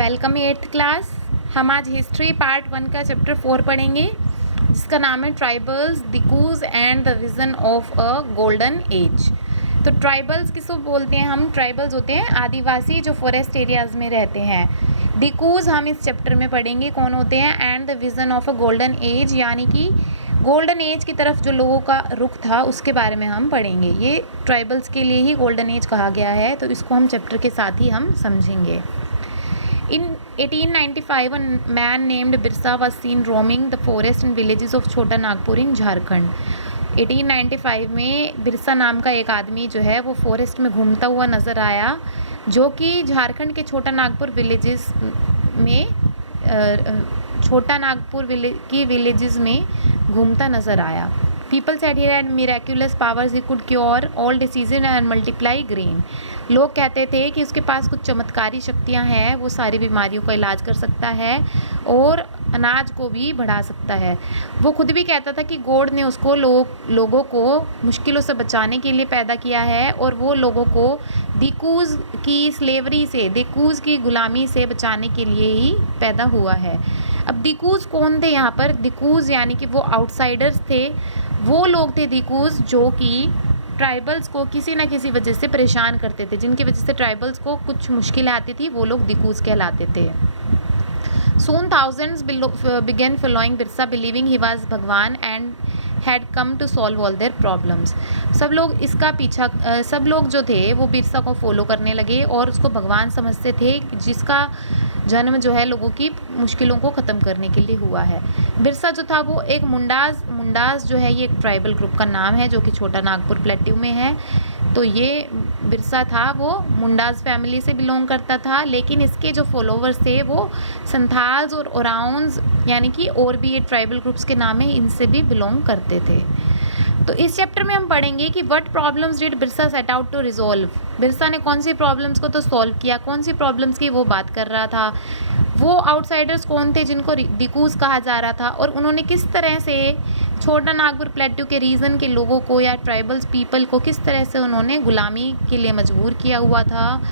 Welcome eighth class. हम आज history part 1 का चैप्टर 4 पढ़ेंगे, जिसका नाम है tribals, dikus and the vision of a golden age. तो ट्राइबल्स किसको बोलते हैं? हम ट्राइबल्स होते हैं आदिवासी जो फॉरेस्ट एरियाज़ में रहते हैं। दिकूज हम इस चैप्टर में पढ़ेंगे कौन होते हैं, and the vision of a golden age, यानी कि गोल्डन एज की तरफ जो लोगों का रुख था उसके बारे में हम पढ़ेंगे। ये ट्राइबल्स के लिए ही गोल्डन एज कहा गया है, तो इसको हम चैप्टर के साथ ही हम समझेंगे। In 1895, a man named Birsa was seen roaming the forest and villages of छोटा नागपुर in झारखंड। 1895 में बिरसा नाम का एक आदमी जो है वो फॉरेस्ट में घूमता हुआ नज़र आया, जो कि झारखंड के छोटा नागपुर विलेजेस में छोटा नागपुर की विलेजेस में घूमता नज़र आया। People said he had miraculous powers, he could cure all diseases and multiply grain। लोग कहते थे कि उसके पास कुछ चमत्कारी शक्तियां हैं, वो सारी बीमारियों का इलाज कर सकता है और अनाज को भी बढ़ा सकता है। वो खुद भी कहता था कि गॉड ने उसको लोगों को मुश्किलों से बचाने के लिए पैदा किया है, और वो लोगों को दिकूज की स्लेवरी से, दिकूज की गुलामी से बचाने के लिए ही पैदा हुआ है। अब दिकूज कौन थे यहाँ पर? दिकूज यानी कि वो आउटसाइडर्स थे, वो लोग थे दिकूज जो कि ट्राइबल्स को किसी न किसी वजह से परेशान करते थे, जिनकी वजह से ट्राइबल्स को कुछ मुश्किल आती थी, वो लोग दिकूज कहलाते थे। Soon thousands began following Birsa, believing he was भगवान and had come to solve all their problems। सब लोग जो थे वो बिरसा को फॉलो करने लगे और उसको भगवान समझते थे, जिसका जन्म जो है लोगों की मुश्किलों को ख़त्म करने के लिए हुआ है। बिरसा जो था वो एक मुंडास जो है, ये एक ट्राइबल ग्रुप का नाम है जो कि छोटा नागपुर प्लेट्यू में है। तो ये बिरसा था वो मुंडास फैमिली से बिलोंग करता था, लेकिन इसके जो फॉलोवर्स थे वो संथाल्स और ओराउंस, यानी कि और भी ये ट्राइबल ग्रुप्स के नाम है, इनसे भी बिलोंग करते थे। तो इस चैप्टर में हम पढ़ेंगे कि what problems did Birsa set out to resolve. Birsa ने कौन सी प्रॉब्लम्स को तो सॉल्व किया, कौन सी प्रॉब्लम्स की वो बात कर रहा था, वो आउटसाइडर्स कौन थे जिनको दिकूज कहा जा रहा था, और उन्होंने किस तरह से छोटा नागपुर प्लेट्यू के रीजन के लोगों को या ट्राइबल्स पीपल को किस तरह से उन्होंने गुलामी के लिए मजबूर किया हुआ था,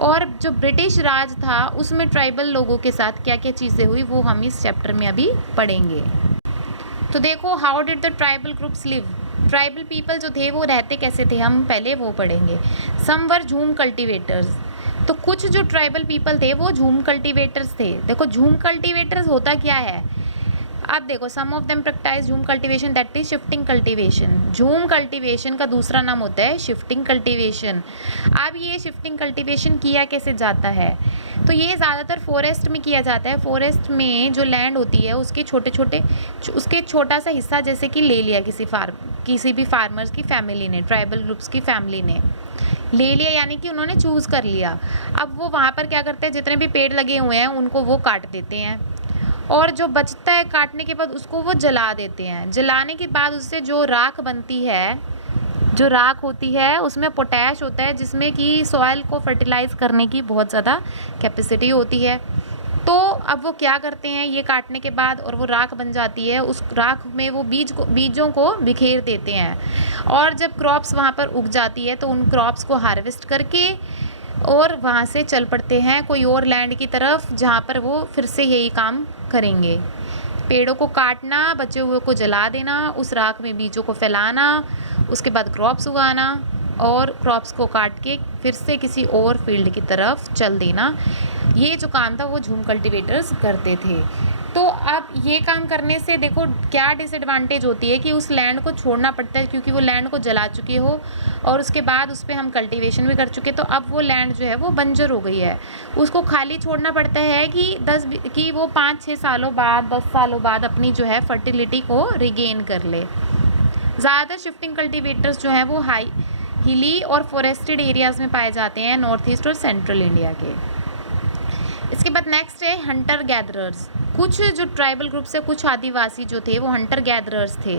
और जो ब्रिटिश राज था उसमें ट्राइबल लोगों के साथ क्या क्या चीज़ें हुई, वो हम इस चैप्टर में अभी पढ़ेंगे। तो देखो, how did the tribal groups live. Tribal people जो थे वो रहते कैसे थे, हम पहले वो पढ़ेंगे। सम वर झूम कल्टिवेटर्स। तो कुछ जो ट्राइबल पीपल थे वो झूम कल्टिवेटर्स थे। देखो, झूम कल्टिवेटर्स होता क्या है, आप देखो, सम ऑफ देम प्रैक्टिस झूम cultivation, that is shifting cultivation. झूम कल्टीवेशन का दूसरा नाम होता है शिफ्टिंग कल्टीवेशन। अब ये शिफ्टिंग कल्टीवेशन किया कैसे जाता है, तो ये ज़्यादातर फॉरेस्ट में किया जाता है। फॉरेस्ट में जो लैंड होती है उसके उसके छोटा सा हिस्सा जैसे कि ले लिया किसी भी फार्मर्स की फैमिली ने, ट्राइबल ग्रुप्स की फैमिली ने ले लिया, यानी कि उन्होंने चूज़ कर लिया। अब वो वहाँ पर क्या करते हैं, जितने भी पेड़ लगे हुए हैं उनको वो काट देते हैं, और जो बचता है काटने के बाद उसको वो जला देते हैं। जलाने के बाद उससे जो राख बनती है, जो राख होती है उसमें पोटैश होता है, जिसमें कि सॉइल को फर्टिलाइज करने की बहुत ज़्यादा कैपेसिटी होती है। तो अब वो क्या करते हैं, ये काटने के बाद, और वो राख बन जाती है, उस राख में वो बीजों को बिखेर देते हैं, और जब क्रॉप्स वहाँ पर उग जाती है तो उन क्रॉप्स को हार्वेस्ट करके और वहाँ से चल पड़ते हैं कोई और लैंड की तरफ, जहाँ पर वो फिर से यही काम करेंगे। पेड़ों को काटना, बचे हुए को जला देना, उस राख में बीजों को फैलाना, उसके बाद क्रॉप्स उगाना, और क्रॉप्स को काट के फिर से किसी और फील्ड की तरफ चल देना। ये जो काम था वो झूम कल्टीवेटर्स करते थे। तो अब ये काम करने से देखो क्या डिसएडवांटेज होती है कि उस लैंड को छोड़ना पड़ता है, क्योंकि वो लैंड को जला चुके हो और उसके बाद उस पर हम कल्टीवेशन भी कर चुके, तो अब वो लैंड जो है वो बंजर हो गई है। उसको खाली छोड़ना पड़ता है कि वो 5-6 सालों बाद, 10 सालों बाद अपनी जो है फर्टिलिटी को रिगेन कर ले। ज़्यादातर शिफ्टिंग कल्टीवेटर्स जो हैं वो हिली और फॉरेस्टेड एरियाज़ में पाए जाते हैं, नॉर्थ ईस्ट और सेंट्रल इंडिया के। इसके बाद नेक्स्ट है हंटर गैदरर्स। कुछ जो ट्राइबल ग्रुप से कुछ आदिवासी जो थे वो हंटर गैदरर्स थे,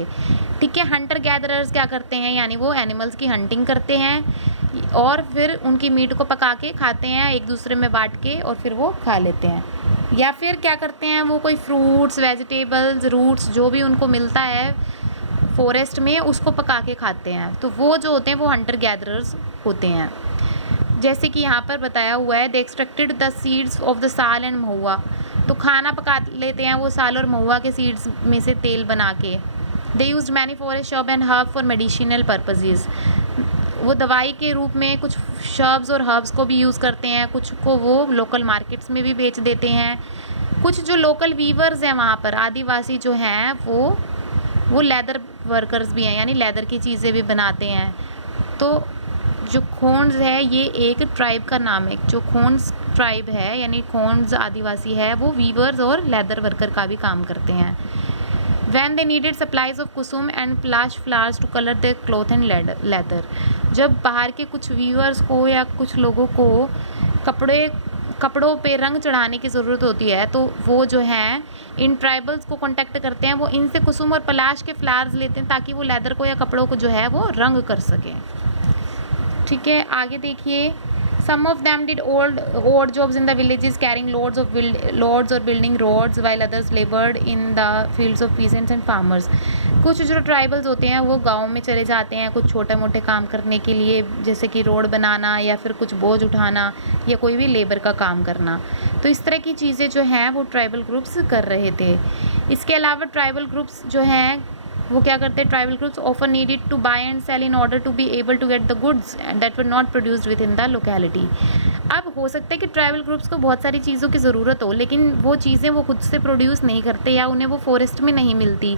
ठीक है। हंटर गैदरर्स क्या करते हैं, यानी वो एनिमल्स की हंटिंग करते हैं और फिर उनकी मीट को पका के खाते हैं, एक दूसरे में बांट के, और फिर वो खा लेते हैं। या फिर क्या करते हैं, वो कोई फ्रूट्स, वेजिटेबल्स, रूट्स जो भी उनको मिलता है फॉरेस्ट में उसको पका के खाते हैं। तो वो जो होते हैं वो हंटर गैदरर्स होते हैं। जैसे कि यहाँ पर बताया हुआ है, they extracted the seeds of the sal and mahua, तो खाना पका लेते हैं वो साल और महुआ के सीड्स में से तेल बना के। They use many forest shrub and herb for medicinal purposes, वो दवाई के रूप में कुछ शर्ब्स और हर्ब्स को भी यूज़ करते हैं, कुछ को वो लोकल मार्केट्स में भी बेच देते हैं। कुछ जो लोकल वीवर्स हैं वहाँ पर आदिवासी जो हैं वो लेदर वर्कर्स भी हैं, यानी लेदर की चीज़ें भी बनाते हैं। तो जो खोंड्स है ये एक ट्राइब का नाम है, जो खोंड्स ट्राइब है यानी खोंड्स आदिवासी है वो वीवर्स और लेदर वर्कर का भी काम करते हैं। When they needed supplies of kusum and palash flowers to color their cloth and leather, जब बाहर के कुछ वीवर्स को या कुछ लोगों को कपड़ों पे रंग चढ़ाने की ज़रूरत होती है तो वो जो हैं इन ट्राइबल्स को कांटेक्ट करते हैं, वो इनसे कुसुम और पलाश के फ्लावर्स लेते हैं ताकि वो लेदर को या कपड़ों को जो है वो रंग कर सकें। ठीक है, आगे देखिए। Some of them did odd jobs in the villages, carrying loads or building roads, while others labored in the fields of peasants and farmers. कुछ जो ट्राइबल्स होते हैं वो गाँव में चले जाते हैं कुछ छोटे मोटे काम करने के लिए, जैसे कि रोड बनाना या फिर कुछ बोझ उठाना या कोई भी लेबर का काम करना। तो इस तरह की चीज़ें जो हैं वो ट्राइबल ग्रुप्स कर रहे थे। इसके अलावा ट्राइबल ग्रुप्स जो हैं वो क्या करते हैं, ट्राइबल ग्रुप्स ऑफर needed to buy and sell in order to be able to get the goods that were not produced within the locality. अब हो सकता है कि ट्राइबल ग्रुप्स को बहुत सारी चीज़ों की ज़रूरत हो, लेकिन वो चीज़ें वो खुद से प्रोड्यूस नहीं करते या उन्हें वो फॉरेस्ट में नहीं मिलती,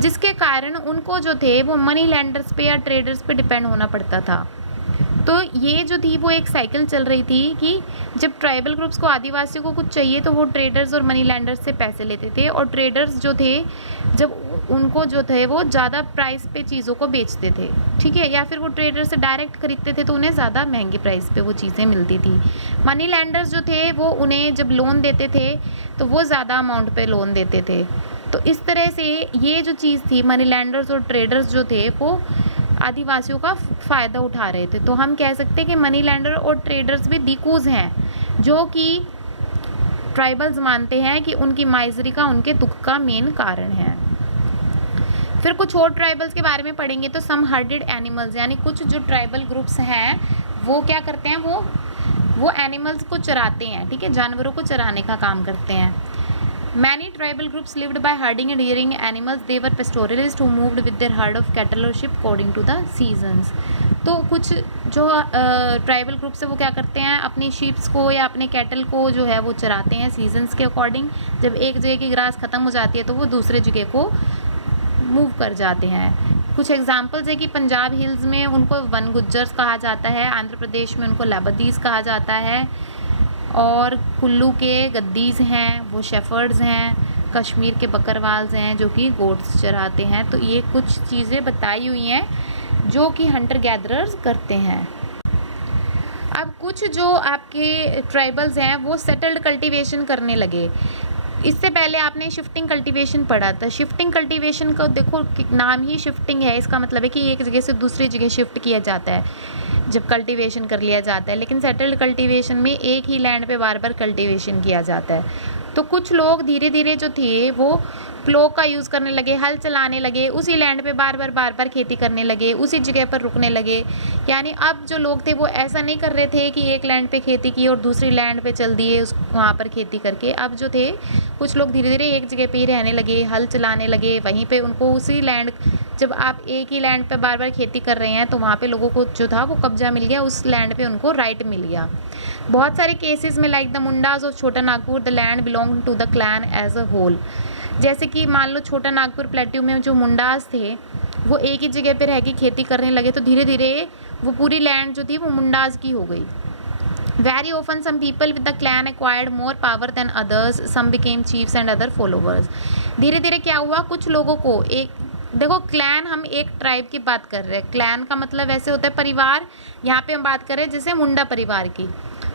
जिसके कारण उनको जो थे वो मनी लैंडर्स पे या ट्रेडर्स पे डिपेंड होना पड़ता था। तो ये जो थी वो एक साइकिल चल रही थी कि जब ट्राइबल ग्रुप्स को आदिवासियों को कुछ चाहिए तो वो ट्रेडर्स और मनी लैंडर्स से पैसे लेते थे, और ट्रेडर्स जो थे जब उनको जो थे वो ज़्यादा प्राइस पे चीज़ों को बेचते थे। ठीक है, या फिर वो ट्रेडर से डायरेक्ट खरीदते थे तो उन्हें ज़्यादा महंगी प्राइस पे वो चीज़ें मिलती थी। मनी लैंडर्स जो थे वो उन्हें जब लोन देते थे तो वो ज़्यादा अमाउंट पे लोन देते थे। तो इस तरह से ये जो चीज़ थी, मनी लैंडर्स और ट्रेडर्स जो थे वो आदिवासियों का फ़ायदा उठा रहे थे। तो हम कह सकते हैं कि मनी लैंडर और ट्रेडर्स भी दिकूज हैं, जो कि ट्राइबल्स मानते हैं कि उनकी माइजरी का उनके दुख का मेन कारण है। फिर कुछ और ट्राइबल्स के बारे में पढ़ेंगे। तो सम हर्डेड एनिमल्स, यानी कुछ जो ट्राइबल ग्रुप्स हैं वो क्या करते हैं, वो एनिमल्स को चराते हैं। ठीक है, जानवरों को चराने का काम करते हैं। Many tribal groups lived by herding and rearing animals. They were pastoralists who moved with their herd of cattle or sheep according to the seasons. तो कुछ जो ट्राइबल ग्रुप्स है वो क्या करते हैं, अपनी शीप्स को या अपने कैटल को जो है वो चराते हैं सीजन्स के अकॉर्डिंग। जब एक जगह की ग्रास ख़त्म हो जाती है तो वो दूसरे जगह को मूव कर जाते हैं। कुछ एग्जांपल्स है कि पंजाब हिल्स में उनको वन गुज्जर्स कहा जाता है, आंध्र प्रदेश में उनको लेबदीज कहा जाता है, और कुल्लू के गद्दीज़ हैं वो शेफर्ड्स हैं, कश्मीर के बकरवाल्स हैं जो कि गोट्स चराते हैं। तो ये कुछ चीज़ें बताई हुई हैं जो कि हंटर गैदरर्स करते हैं। अब कुछ जो आपके ट्राइबल्स हैं वो सेटल्ड कल्टीवेशन करने लगे। इससे पहले आपने शिफ्टिंग कल्टीवेशन पढ़ा था। शिफ्टिंग कल्टीवेशन का देखो नाम ही शिफ्टिंग है, इसका मतलब है कि एक जगह से दूसरी जगह शिफ्ट किया जाता है जब कल्टीवेशन कर लिया जाता है। लेकिन सेटल्ड कल्टीवेशन में एक ही लैंड पे बार बार कल्टीवेशन किया जाता है। तो कुछ लोग धीरे धीरे जो थे वो प्लो का यूज़ करने लगे, हल चलाने लगे, उसी लैंड पे बार बार खेती करने लगे, उसी जगह पर रुकने लगे। यानी अब जो लोग थे वो ऐसा नहीं कर रहे थे कि एक लैंड पे खेती की और दूसरी लैंड पे चल दिए उस वहाँ पर खेती करके। अब जो थे कुछ लोग धीरे धीरे एक जगह पे ही रहने लगे, हल चलाने लगे, वहीं पे उनको उसी लैंड, जब आप एक ही लैंड पे बार बार खेती कर रहे हैं तो वहाँ पे लोगों को जो था वो कब्जा मिल गया, उस लैंड पे उनको राइट मिल गया। बहुत सारे केसेस में like the Mundas of Chota Nagpur, the land belong to the clan as a whole. जैसे कि मान लो छोटा नागपुर प्लेट्यू में जो मुंडास थे वो एक ही जगह पे रह के खेती करने लगे, तो धीरे धीरे वो पूरी लैंड जो थी वो मुंडास की हो गई। Very often some people with the clan acquired more power than others, some became chiefs and other followers. धीरे धीरे क्या हुआ, कुछ लोगों को एक, देखो क्लैन, हम एक ट्राइब की बात कर रहे हैं, क्लैन का मतलब ऐसे होता है परिवार, यहाँ पे हम बात कर रहे हैं जैसे मुंडा परिवार की।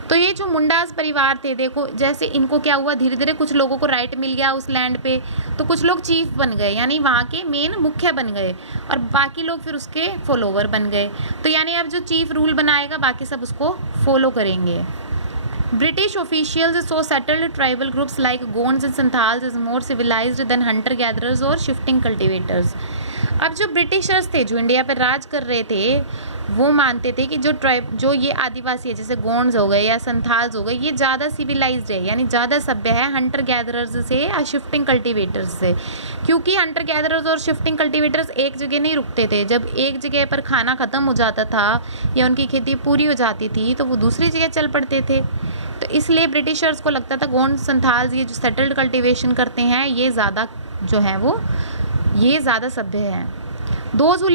तो ये जो मुंडास परिवार थे, देखो जैसे इनको क्या हुआ, धीरे धीरे कुछ लोगों को राइट मिल गया उस लैंड पे, तो कुछ लोग चीफ बन गए, यानी वहाँ के मेन मुखिया बन गए, और बाकी लोग फिर उसके फॉलोवर बन गए। तो यानी अब जो चीफ रूल बनाएगा बाकी सब उसको फॉलो करेंगे। British officials saw settled tribal groups like Gonds and Santals as more civilized than hunter-gatherers और shifting cultivators. अब जो ब्रिटिशर्स थे जो इंडिया पर राज कर रहे थे वो मानते थे कि जो ये आदिवासी है, जैसे गोंड्स हो गए या संथाल्स हो गए, ये ज़्यादा सिविलाइज्ड है, यानी ज़्यादा सभ्य है हंटर गैदरर्स से या शिफ्टिंग कल्टीवेटर्स से। क्योंकि हंटर गैदरर्स और शिफ्टिंग कल्टीवेटर्स एक जगह नहीं रुकते थे। जब एक जगह पर खाना ख़त्म हो जाता था या उनकी खेती पूरी हो जाती थी तो वो दूसरी जगह चल पड़ते थे। तो इसलिए ब्रिटिशर्स को लगता था गोंड संथाल्स ये जो सेटल्ड कल्टीवेशन करते हैं ये ज़्यादा जो है वो ये ज़्यादा सभ्य हैं। Those who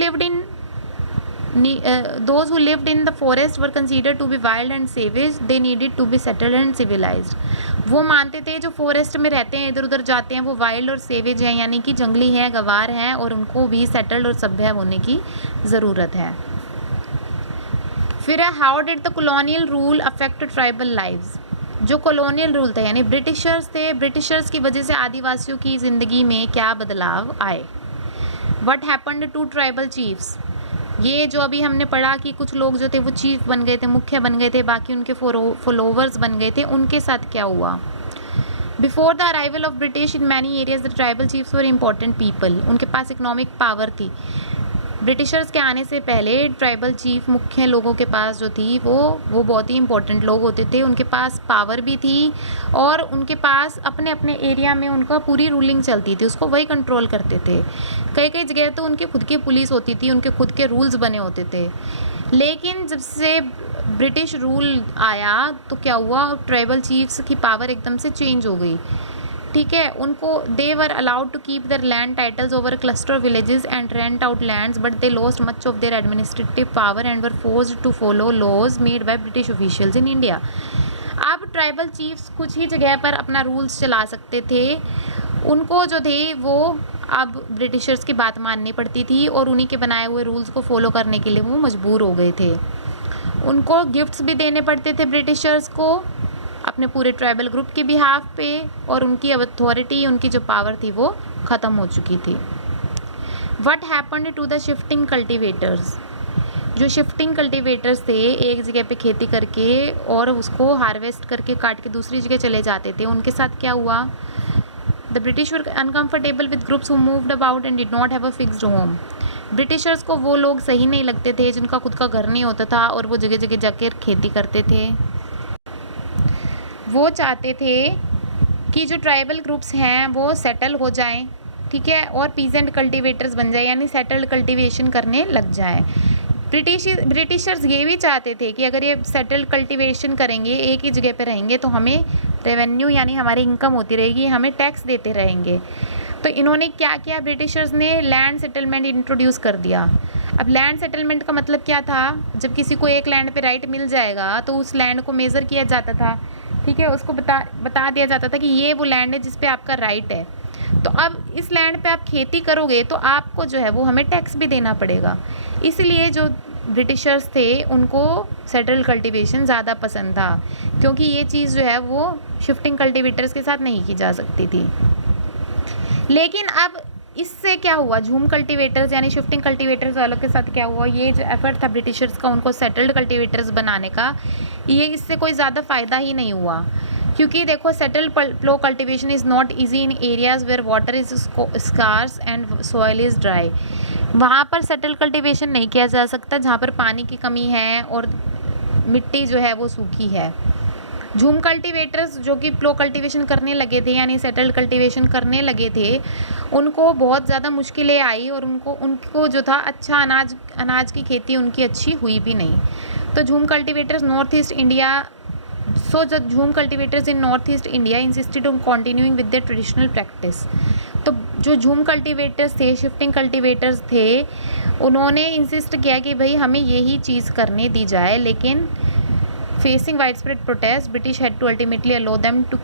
lived in the forest were considered to be wild and savage. They needed to be settled and civilized. वो मानते थे जो फॉरेस्ट में रहते हैं, इधर उधर जाते हैं, वो वाइल्ड और सेवेज हैं, यानी कि जंगली हैं, गवार हैं, और उनको भी सेटल्ड और सभ्य होने की ज़रूरत है। फिर है how did the colonial rule affect tribal lives. जो कॉलोनियल रूल था यानी ब्रिटिशर्स थे, ब्रिटिशर्स की वजह से आदिवासियों की ज़िंदगी में क्या बदलाव आए। What happened to tribal chiefs. ये जो अभी हमने पढ़ा कि कुछ लोग जो थे वो चीफ बन गए थे, मुखिया बन गए थे, बाकी उनके फॉलोवर्स बन गए थे, उनके साथ क्या हुआ। Before the arrival of British in many areas the tribal chiefs were important people. उनके पास इकोनॉमिक पावर थी। ब्रिटिशर्स के आने से पहले ट्राइबल चीफ मुख्य लोगों के पास जो थी वो बहुत ही इंपॉर्टेंट लोग होते थे। उनके पास पावर भी थी और उनके पास अपने अपने एरिया में उनका पूरी रूलिंग चलती थी, उसको वही कंट्रोल करते थे। कई कई जगह तो उनकी खुद की पुलिस होती थी, उनके खुद के रूल्स बने होते थे। लेकिन जब से ब्रिटिश रूल आया तो क्या हुआ, ट्राइबल चीफ्स की पावर एकदम से चेंज हो गई। ठीक है, उनको they were allowed to keep their land titles over cluster of villages and rent out lands, but they lost much of their administrative power and were forced to follow laws made by British officials in India. अब tribal chiefs कुछ ही जगह पर अपना rules चला सकते थे, उनको जो थे वो अब ब्रिटिशर्स की बात माननी पड़ती थी और उन्हीं के बनाए हुए रूल्स को फॉलो करने के लिए वो मजबूर हो गए थे। उनको गिफ्ट्स भी देने पड़ते थे ब्रिटिशर्स को अपने पूरे ट्राइबल ग्रुप के बिहाफ पे, और उनकी अथॉरिटी, उनकी जो पावर थी वो ख़त्म हो चुकी थी। What happened to the shifting cultivators. जो शिफ्टिंग कल्टीवेटर्स थे एक जगह पे खेती करके और उसको हार्वेस्ट करके काट के दूसरी जगह चले जाते थे, उनके साथ क्या हुआ। The British were uncomfortable with groups who moved about and did not have a fixed home. Britishers को वो लोग सही नहीं लगते थे जिनका खुद का घर नहीं होता था और वो जगह जगह जाकर खेती करते थे। वो चाहते थे कि जो ट्राइबल ग्रुप्स हैं वो सेटल हो जाएं, ठीक है, और पीजेंट कल्टीवेटर्स बन जाए, यानी सेटल्ड कल्टीवेशन करने लग जाए। ब्रिटिशर्स ये भी चाहते थे कि अगर ये सेटल्ड कल्टीवेशन करेंगे, एक ही जगह पे रहेंगे, तो हमें रेवेन्यू यानी हमारी इनकम होती रहेगी, हमें टैक्स देते रहेंगे। तो इन्होंने क्या किया, ब्रिटिशर्स ने लैंड सेटलमेंट इंट्रोड्यूस कर दिया। अब लैंड सेटलमेंट का मतलब क्या था, जब किसी को एक लैंड पे राइट मिल जाएगा तो उस लैंड को मेज़र किया जाता था, ठीक है, उसको बता दिया जाता था कि ये वो लैंड है जिस पे आपका राइट है। तो अब इस लैंड पे आप खेती करोगे तो आपको जो है वो हमें टैक्स भी देना पड़ेगा। इसलिए जो ब्रिटिशर्स थे उनको सेटल्ड कल्टीवेशन ज़्यादा पसंद था, क्योंकि ये चीज़ जो है वो शिफ्टिंग कल्टीवेटर्स के साथ नहीं की जा सकती थी। लेकिन अब इससे क्या हुआ, झूम कल्टीवेटर्स यानी शिफ्टिंग कल्टीवेटर्स वालों के साथ क्या हुआ, ये जो एफर्ट था ब्रिटिशर्स का उनको सेटल्ड कल्टीवेटर्स बनाने का, ये इससे कोई ज़्यादा फ़ायदा ही नहीं हुआ। क्योंकि देखो, settled plough cultivation is not easy in areas where water is scarce and soil is dry. वहाँ पर सेटल्ड कल्टीवेशन नहीं किया जा सकता जहाँ पर पानी की कमी है और मिट्टी जो है वो सूखी है। झूम कल्टीवेटर्स जो कि प्लो कल्टीवेशन करने लगे थे यानी सेटल्ड कल्टीवेशन करने लगे थे, उनको बहुत ज़्यादा मुश्किलें आई और उनको जो था अच्छा अनाज की खेती उनकी अच्छी हुई भी नहीं। तो झूम कल्टीवेटर्स झूम cultivators in north east India insisted on continuing with their traditional practice. तो जो झूम कल्टीवेटर्स थे, शिफ्टिंग कल्टीवेटर्स थे, उन्होंने इंसिस्ट किया कि भाई हमें यही चीज़ करने दी जाए, लेकिन facing widespread protests, British had to ultimately allow them to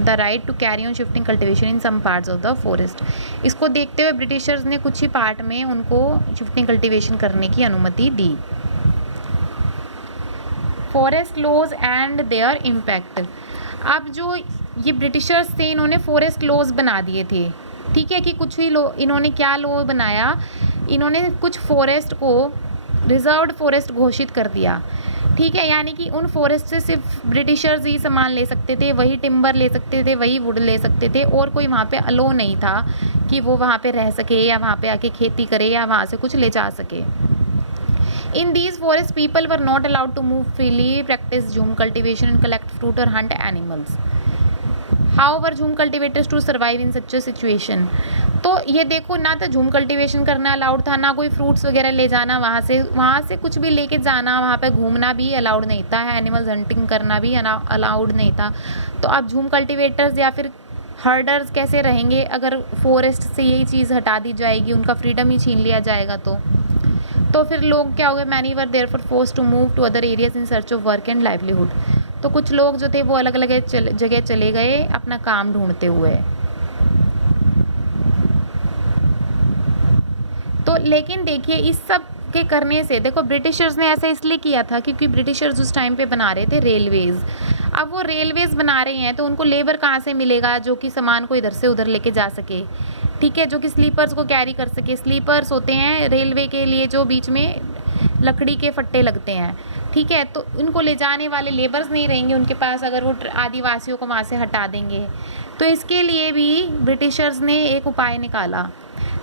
the right to carry on shifting cultivation in some parts of the forest. इसको देखते हुए ब्रिटिशर्स ने कुछ ही पार्ट में उनको शिफ्टिंग कल्टीवेशन करने की अनुमति दी। Forest laws and their impact. अब जो ये ब्रिटिशर्स थे इन्होंने फॉरेस्ट लॉज बना दिए थे, ठीक है, कि कुछ ही इन्होंने क्या लॉ बनाया, इन्होंने कुछ फॉरेस्ट को रिजर्व्ड फॉरेस्ट घोषित कर दिया, ठीक है, यानी कि उन फॉरेस्ट से सिर्फ ब्रिटिशर्स ही सामान ले सकते थे, वही टिम्बर ले सकते थे, वही वुड ले सकते थे, और कोई वहाँ पे अलो नहीं था कि वो वहाँ पे रह सके या वहाँ पे आके खेती करे या वहाँ से कुछ ले जा सके। In these forests, people were not allowed to move freely, practice झूम cultivation and collect fruit or hunt animals. How were झूम cultivators to survive in such a situation? तो ये देखो, ना तो झूम कल्टीवेशन करना अलाउड था, ना कोई फ्रूट्स वगैरह ले जाना, वहाँ से कुछ भी लेके जाना, वहाँ पे घूमना भी अलाउड नहीं था, एनिमल्स हंटिंग करना भी अलाउड नहीं था। तो अब झूम कल्टीवेटर्स या फिर हर्डर्स कैसे रहेंगे अगर फॉरेस्ट से यही चीज़ हटा दी जाएगी, उनका फ्रीडम ही छीन लिया जाएगा। तो फिर लोग क्या हो गए, many were therefore forced to move to other areas in search of work and livelihood. तो कुछ लोग जो थे वो अलग अलग जगह चले गए अपना काम ढूंढते हुए। तो लेकिन देखिए, इस सब के करने से देखो, ब्रिटिशर्स ने ऐसा इसलिए किया था क्योंकि ब्रिटिशर्स उस टाइम पे बना रहे थे रेलवेज़। अब वो रेलवेज़ बना रहे हैं तो उनको लेबर कहाँ से मिलेगा जो कि सामान को इधर से उधर लेके जा सके, ठीक है, जो कि स्लीपर्स को कैरी कर सके। स्लीपर्स होते हैं रेलवे के लिए जो बीच में लकड़ी के फट्टे लगते हैं, ठीक है। तो इनको ले जाने वाले लेबर्स नहीं रहेंगे उनके पास अगर वो आदिवासियों को वहाँ से हटा देंगे। तो इसके लिए भी ब्रिटिशर्स ने एक उपाय निकाला।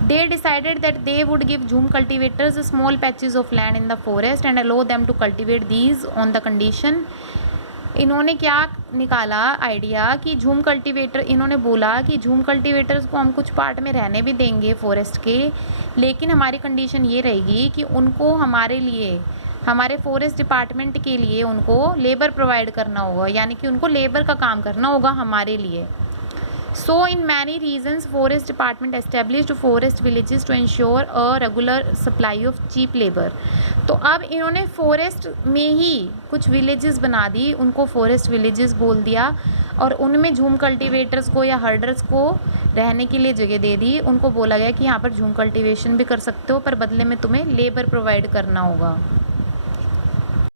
They decided that they would give झूम cultivators small patches of land in the forest and allow them to cultivate these on the condition। इन्होंने क्या निकाला आइडिया कि झूम कल्टीवेटर, इन्होंने बोला कि झूम कल्टीवेटर्स को हम कुछ पार्ट में रहने भी देंगे फॉरेस्ट के, लेकिन हमारी कंडीशन ये रहेगी कि उनको हमारे लिए, हमारे फॉरेस्ट डिपार्टमेंट के लिए उनको लेबर प्रोवाइड करना होगा, यानी कि उनको लेबर का काम करना होगा हमारे लिए। So in many regions, forest department established forest villages to ensure a regular supply of cheap labor। तो अब इन्होंने फॉरेस्ट में ही कुछ विलेजेस बना दी, उनको फॉरेस्ट विलेजेस बोल दिया, और उनमें झूम कल्टीवेटर्स को या हर्डर्स को रहने के लिए जगह दे दी। उनको बोला गया कि यहाँ पर झूम कल्टीवेशन भी कर सकते हो पर बदले में तुम्हें लेबर प्रोवाइड करना होगा।